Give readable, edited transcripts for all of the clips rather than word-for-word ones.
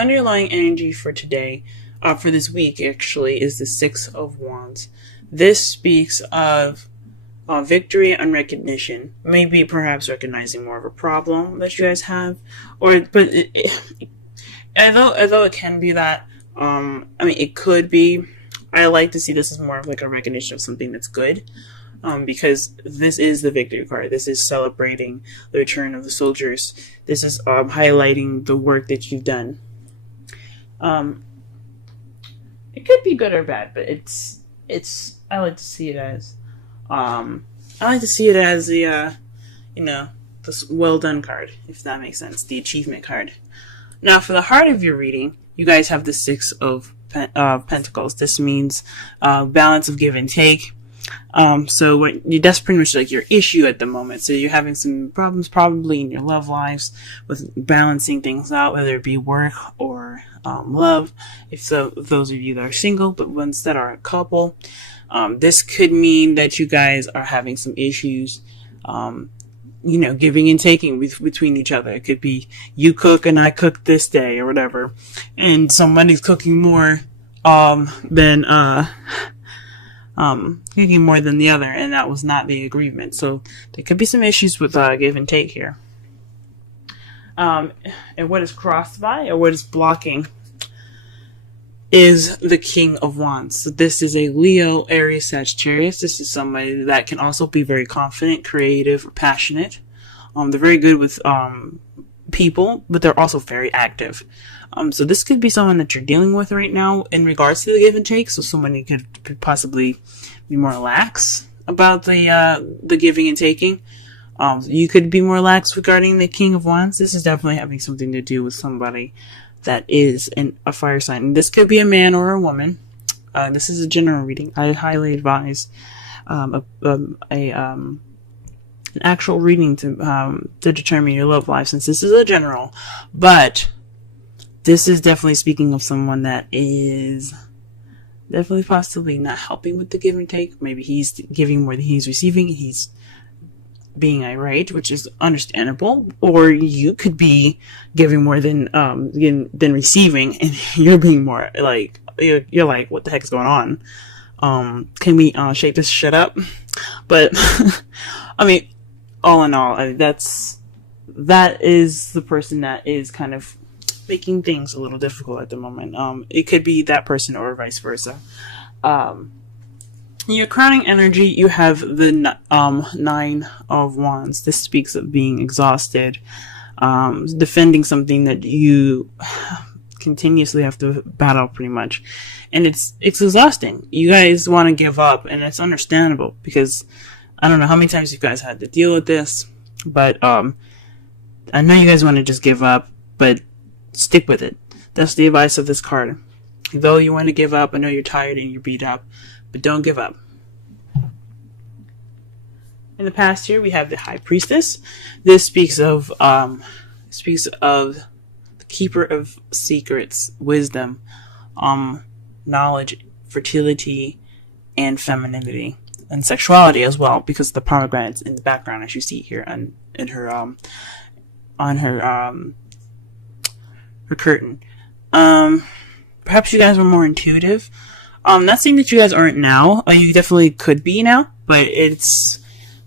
underlying energy for today, for this week actually, is the Six of Wands. This speaks of victory and recognition. Maybe perhaps recognizing more of a problem that you guys have, although it can be that, it could be. I like to see this as more of like a recognition of something that's good. Because this is the victory card. This is celebrating the return of the soldiers. This is highlighting the work that you've done. It could be good or bad, but it's. I like to see it as. I like to see it as the, the well done card, if that makes sense. The achievement card. Now, for the heart of your reading, you guys have the Six of Pentacles. This means balance of give and take. So that's pretty much like your issue at the moment. So you're having some problems probably in your love lives with balancing things out, whether it be work or love. If those of you that are single, but ones that are a couple, this could mean that you guys are having some issues, giving and taking between each other. It could be you cook and I cook this day or whatever, and somebody's cooking more than the other, and that was not the agreement. So there could be some issues with give and take here. And what is crossed by, or what is blocking, is the King of Wands. So this is a Leo, Aries, Sagittarius. This is somebody that can also be very confident, creative, or passionate. They're very good with people, but they're also very active. So this could be someone that you're dealing with right now in regards to the give and take. So somebody could possibly be more lax about the giving and taking. You could be more lax regarding the King of Wands. This is definitely having something to do with somebody that is a fire sign. And this could be a man or a woman. This is a general reading. I highly advise an actual reading to determine your love life, since this is a general. But this is definitely speaking of someone that is definitely possibly not helping with the give and take. Maybe he's giving more than he's receiving. He's being irate, which is understandable. Or you could be giving more than receiving, and you're being more like, you're like, what the heck is going on? Can we shake this shit up? But all in all, that is the person that is kind of making things a little difficult at the moment. It could be that person or vice versa. In your crowning energy, you have the Nine of Wands. This speaks of being exhausted, defending something that you continuously have to battle pretty much. And it's exhausting. You guys want to give up, and it's understandable, because I don't know how many times you guys had to deal with this, but I know you guys want to just give up, but stick with it. That's the advice of this card. Though you want to give up, I know you're tired and you're beat up, but don't give up. In the past here, we have the High Priestess. This speaks of the keeper of secrets, wisdom, knowledge, fertility, and femininity, and sexuality as well, because of the pomegranates in the background, as you see here on her curtain. Perhaps you guys were more intuitive. Not saying that you guys aren't now. You definitely could be now, but it's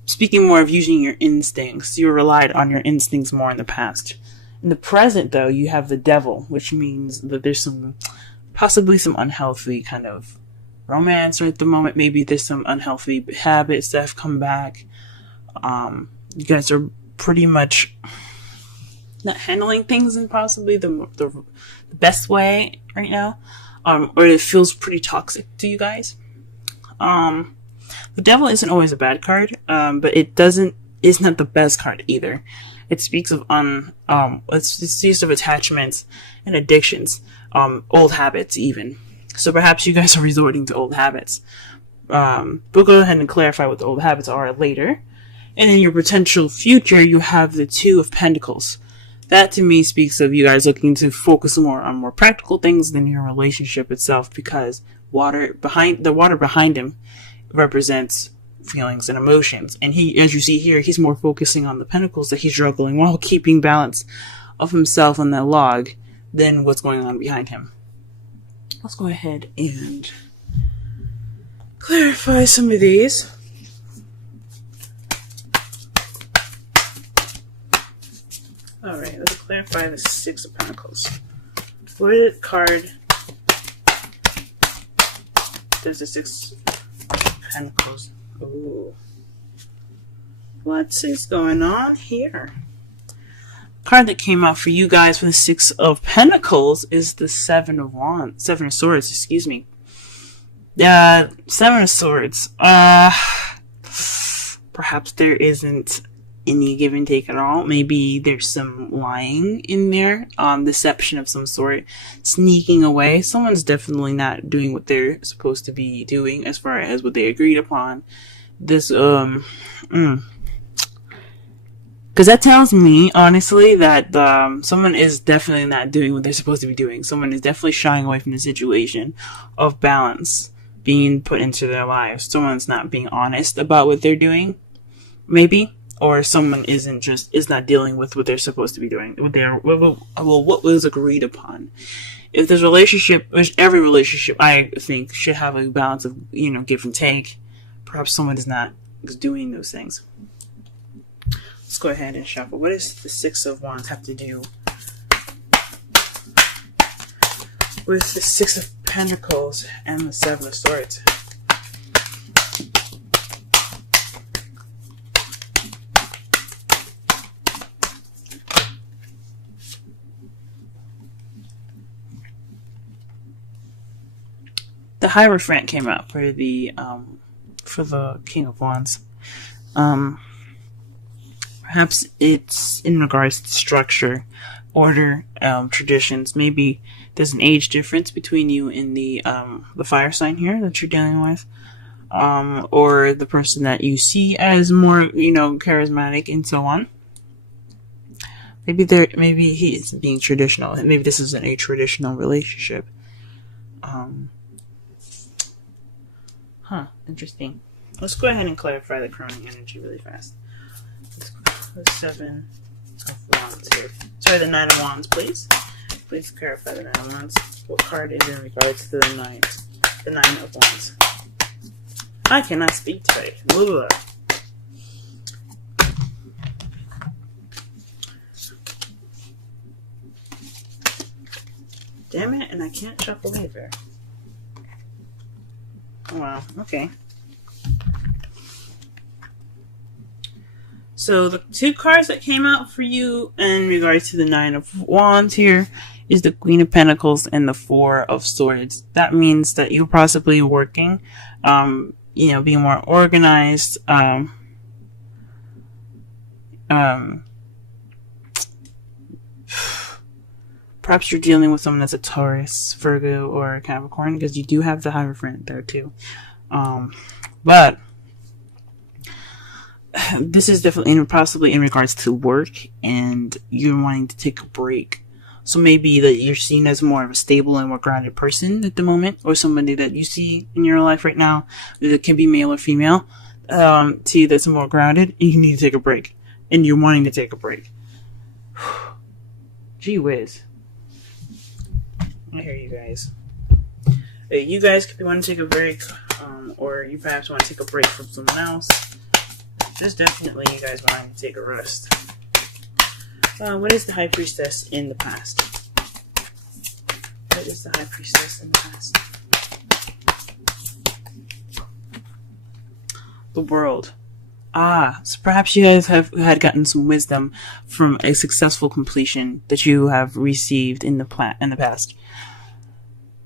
speaking more of using your instincts. You relied on your instincts more in the past. In the present, though, you have the Devil, which means that there's possibly some unhealthy kind of romance, or at the moment, maybe there's some unhealthy habits that have come back. You guys are pretty much not handling things in possibly the best way right now, or it feels pretty toxic to you guys. The Devil isn't always a bad card, but it's not the best card either. It speaks of it speaks of attachments and addictions, old habits even. So perhaps you guys are resorting to old habits. We'll go ahead and clarify what the old habits are later. And in your potential future, you have the Two of Pentacles. That to me speaks of you guys looking to focus more on more practical things than your relationship itself, because the water behind him represents feelings and emotions. And he, as you see here, he's more focusing on the pentacles that he's juggling while keeping balance of himself on that log than what's going on behind him. Let's go ahead and clarify some of these. Alright, let's clarify the Six of Pentacles. What card does the Six of Pentacles? Ooh. What is going on here? Card that came out for you guys for the Six of Pentacles is the Seven of Swords, excuse me. Seven of Swords. Perhaps there isn't any give and take at all. Maybe there's some lying in there, deception of some sort, sneaking away. Someone's definitely not doing what they're supposed to be doing as far as what they agreed upon. This, because that tells me, honestly, that someone is definitely not doing what they're supposed to be doing. Someone is definitely shying away from the situation of balance being put into their lives. Someone's not being honest about what they're doing, maybe. Or someone is not dealing with what they're supposed to be doing, what was agreed upon. If there's a relationship, which every relationship I think should have a balance of, give and take, perhaps someone is not doing those things. Let's go ahead and shuffle. What does the Six of Wands have to do with the Six of Pentacles and the Seven of Swords? The Hierophant came out for the King of Wands. Perhaps it's in regards to structure, order, traditions. Maybe there's an age difference between you and the fire sign here that you're dealing with, or the person that you see as more charismatic and so on. Maybe he is being traditional. Maybe this isn't a traditional relationship. Interesting. Let's go ahead and clarify the crowning energy really fast. The Seven of Wands here. Sorry, the Nine of Wands, please. Please clarify the Nine of Wands. What card is in regards to the Nine of Wands? I cannot speak today. Blah. Damn it, and I can't shuffle either. Oh, wow, okay. So the two cards that came out for you in regards to the Nine of Wands here is the Queen of Pentacles and the Four of Swords. That means that you're possibly working, being more organized, perhaps you're dealing with someone that's a Taurus, Virgo, or Capricorn, because you do have the Hierophant there too. But this is definitely possibly in regards to work, and you're wanting to take a break. So maybe that you're seen as more of a stable and more grounded person at the moment, or somebody that you see in your life right now that can be male or female, to you that's more grounded, and you need to take a break, and you're wanting to take a break. Gee whiz. I hear you guys. You guys could want to take a break, or you perhaps want to take a break from someone else. Just definitely you guys want to take a rest. What is the High Priestess in the past? What is the High Priestess in the past? The World. So perhaps you guys had gotten some wisdom from a successful completion that you have received in the past.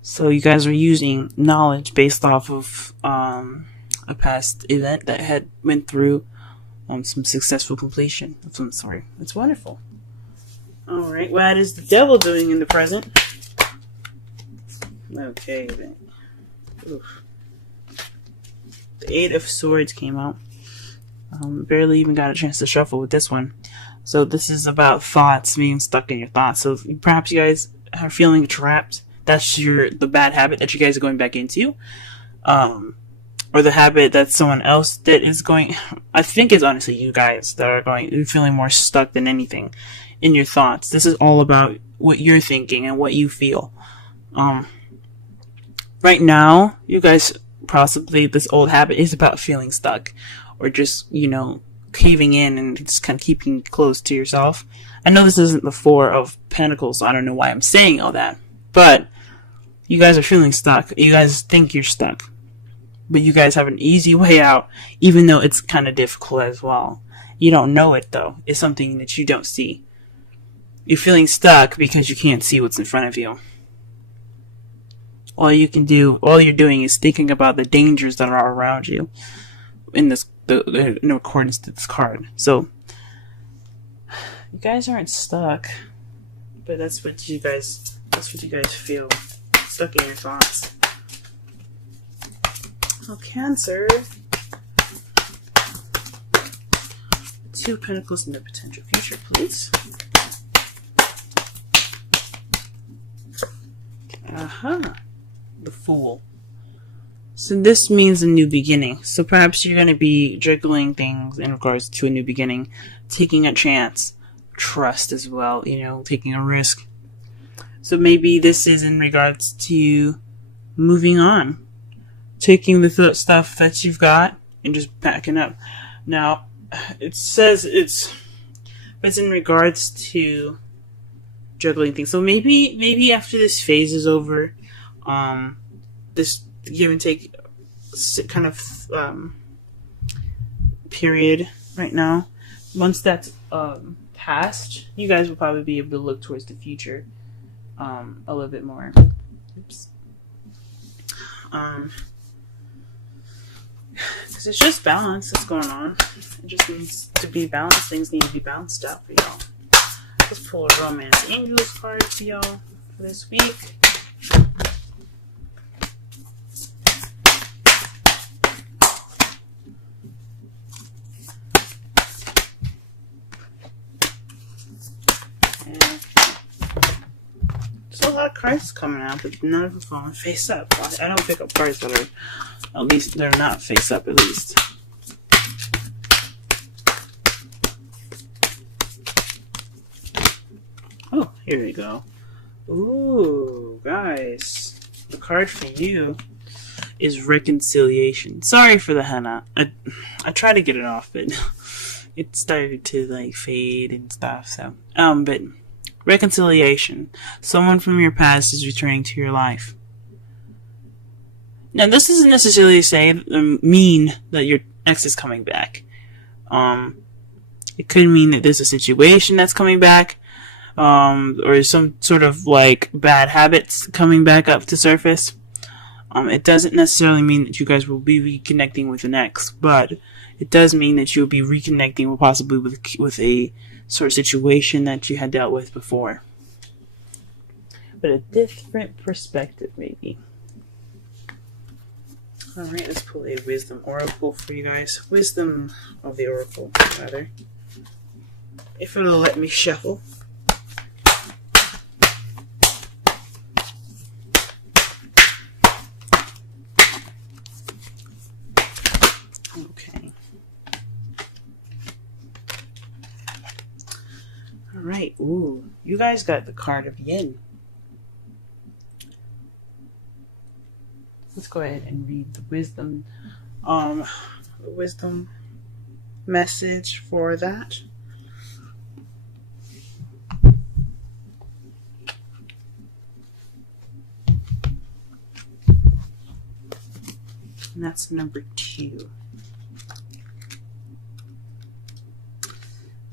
So you guys are using knowledge based off of a past event that had went through some successful completion of some sort. It's wonderful. Alright, what is the Devil doing in the present? Okay, then. Oof. The Eight of Swords came out. Barely even got a chance to shuffle with this one. So this is about thoughts, being stuck in your thoughts. So perhaps you guys are feeling trapped. That's the bad habit that you guys are going back into. Or the habit that someone else that is going, I think it's honestly you guys that are feeling more stuck than anything in your thoughts. This is all about what you're thinking and what you feel. Right now, you guys, possibly this old habit is about feeling stuck, or just, caving in and just kind of keeping close to yourself. I know this isn't the Four of Pentacles, so I don't know why I'm saying all that, but you guys are feeling stuck. You guys think you're stuck, but you guys have an easy way out, even though it's kind of difficult as well. You don't know it, though. It's something that you don't see. You're feeling stuck because you can't see what's in front of you. All you're doing is thinking about the dangers that are around you in accordance to this card. So, you guys aren't stuck, but that's what you guys feel. Stuck in your thoughts. Oh, Cancer. Two Pentacles in the potential future, please. The Fool. So this means a new beginning. So perhaps you're going to be juggling things in regards to a new beginning, taking a chance, trust as well, taking a risk. So maybe this is in regards to moving on, taking the stuff that you've got and just backing up. Now, it says it's in regards to juggling things. So maybe after this phase is over, this give and take kind of period right now, once that's past, you guys will probably be able to look towards the future a little bit more. Oops. Because it's just balance that's going on. It just needs to be balanced. Things need to be balanced out for y'all. Let's pull a Romance Angels card for y'all for this week. There's a lot of cards coming out, but none of them falling face up. I don't pick up cards that are, at least they're not face up, at least. Oh, here we go. Ooh, guys. The card for you is Reconciliation. Sorry for the henna. I tried to get it off, but it started to fade and stuff. So, but Reconciliation. Someone from your past is returning to your life. Now, this doesn't necessarily mean that your ex is coming back. It could mean that there's a situation that's coming back, or some sort of bad habits coming back up to surface. It doesn't necessarily mean that you guys will be reconnecting with an ex, but it does mean that you'll be reconnecting possibly with a sort of situation that you had dealt with before. But a different perspective, maybe. Alright, let's pull a Wisdom Oracle for you guys. Wisdom of the Oracle, rather. If it'll let me shuffle. Okay. Alright, ooh. You guys got the card of Yin. Let's go ahead and read the wisdom message for that. And that's number 2.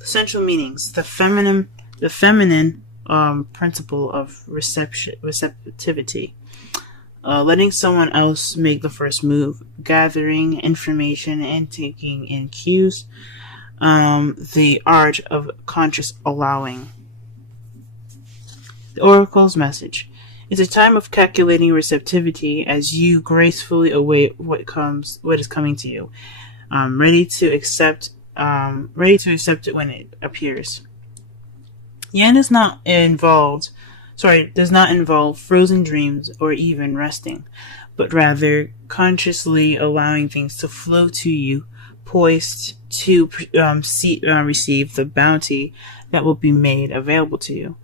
Essential meanings: the feminine principle of receptivity. Letting someone else make the first move, gathering information and taking in cues. The art of conscious allowing. The Oracle's message: it's a time of calculating receptivity as you gracefully await what is coming to you, ready to accept it when it appears. Yin does not involve frozen dreams or even resting, but rather consciously allowing things to flow to you, poised to receive the bounty that will be made available to you.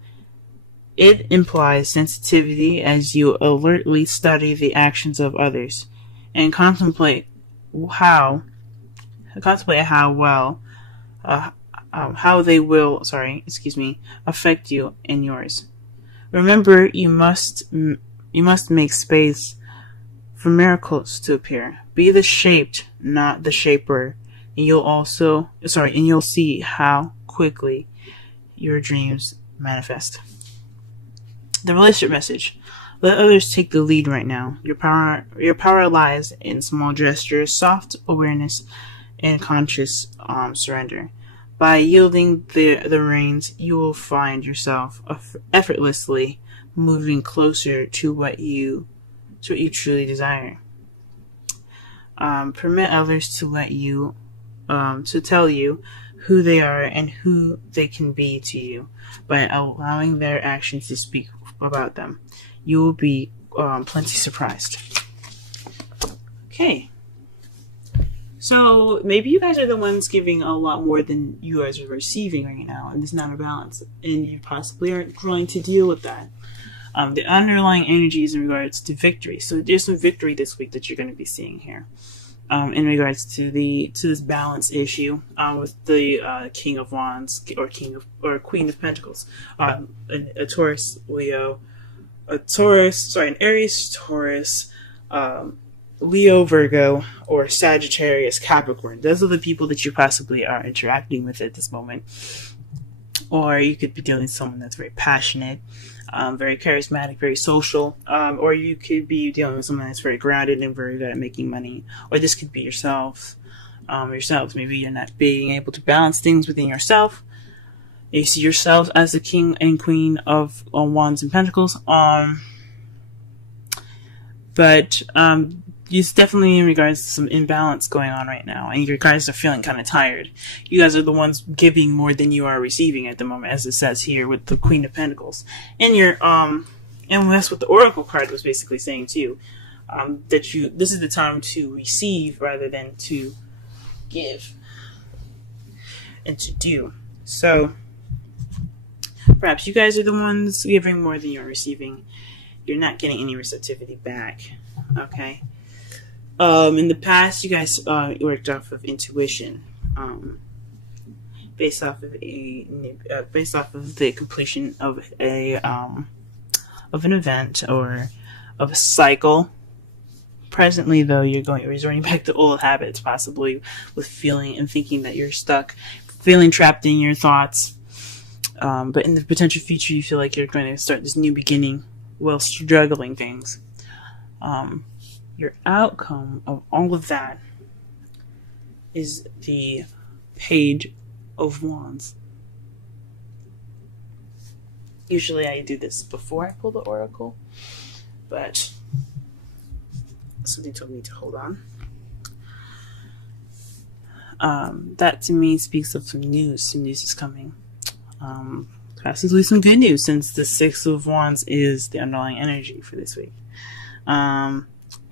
It implies sensitivity as you alertly study the actions of others and how they will, affect you and yours. Remember, you must make space for miracles to appear. Be the shaped, not the shaper, and you'll see how quickly your dreams manifest. The relationship message. Let others take the lead right now. Your power lies in small gestures, soft awareness, and conscious surrender. By yielding the reins, you will find yourself effortlessly moving closer to what you truly desire. Permit others to tell you who they are and who they can be to you by allowing their actions to speak about them. You will be plenty surprised. Okay. So maybe you guys are the ones giving a lot more than you guys are receiving right now, and it's not a balance, and you possibly aren't trying to deal with that. The underlying energy is in regards to victory. So there's some victory this week that you're going to be seeing here. In regards to this balance issue with the King of Wands or Queen of Pentacles, a Taurus, Leo, an Aries, Taurus, Leo, Virgo, or Sagittarius, Capricorn. Those are the people that you possibly are interacting with at this moment. Or you could be dealing with someone that's very passionate, very charismatic, very social, or you could be dealing with someone that's very grounded and very good at making money. Or this could be yourselves. Maybe you're not being able to balance things within yourself. You see yourself as the King and Queen of Wands and Pentacles. But it's definitely in regards to some imbalance going on right now, and you guys are feeling kind of tired. You guys are the ones giving more than you are receiving at the moment, as it says here with the Queen of Pentacles. And and that's what the Oracle card was basically saying too, that this is the time to receive rather than to give and to do. So perhaps you guys are the ones giving more than you're receiving. You're not getting any receptivity back. Okay. In the past, you guys worked off of intuition, based off of the completion of an event or of a cycle. Presently, though, you're resorting back to old habits, possibly with feeling and thinking that you're stuck, feeling trapped in your thoughts. But in the potential future, you feel like you're going to start this new beginning while struggling things. Your outcome of all of that is the Page of Wands. Usually I do this before I pull the Oracle, but something told me to hold on. That to me speaks of some news. Some news is coming. Possibly some good news, since the Six of Wands is the underlying energy for this week.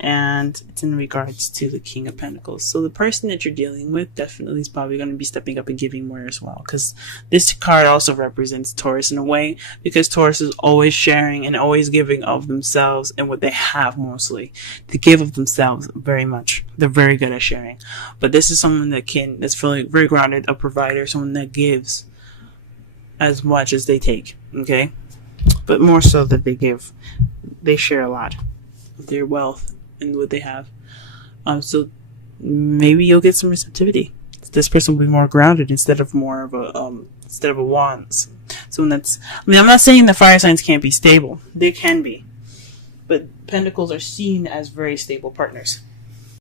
And it's in regards to the King of Pentacles. So the person that you're dealing with definitely is probably going to be stepping up and giving more as well, because this card also represents Taurus in a way, because Taurus is always sharing and always giving of themselves and what they have mostly. They give of themselves very much. They're very good at sharing. But this is someone that's really very grounded, a provider, someone that gives as much as they take, okay? But more so that they share a lot of their wealth and what they have. So maybe you'll get some receptivity. This person will be more grounded instead of a wands. So I'm not saying the fire signs can't be stable. They can be. But pentacles are seen as very stable partners.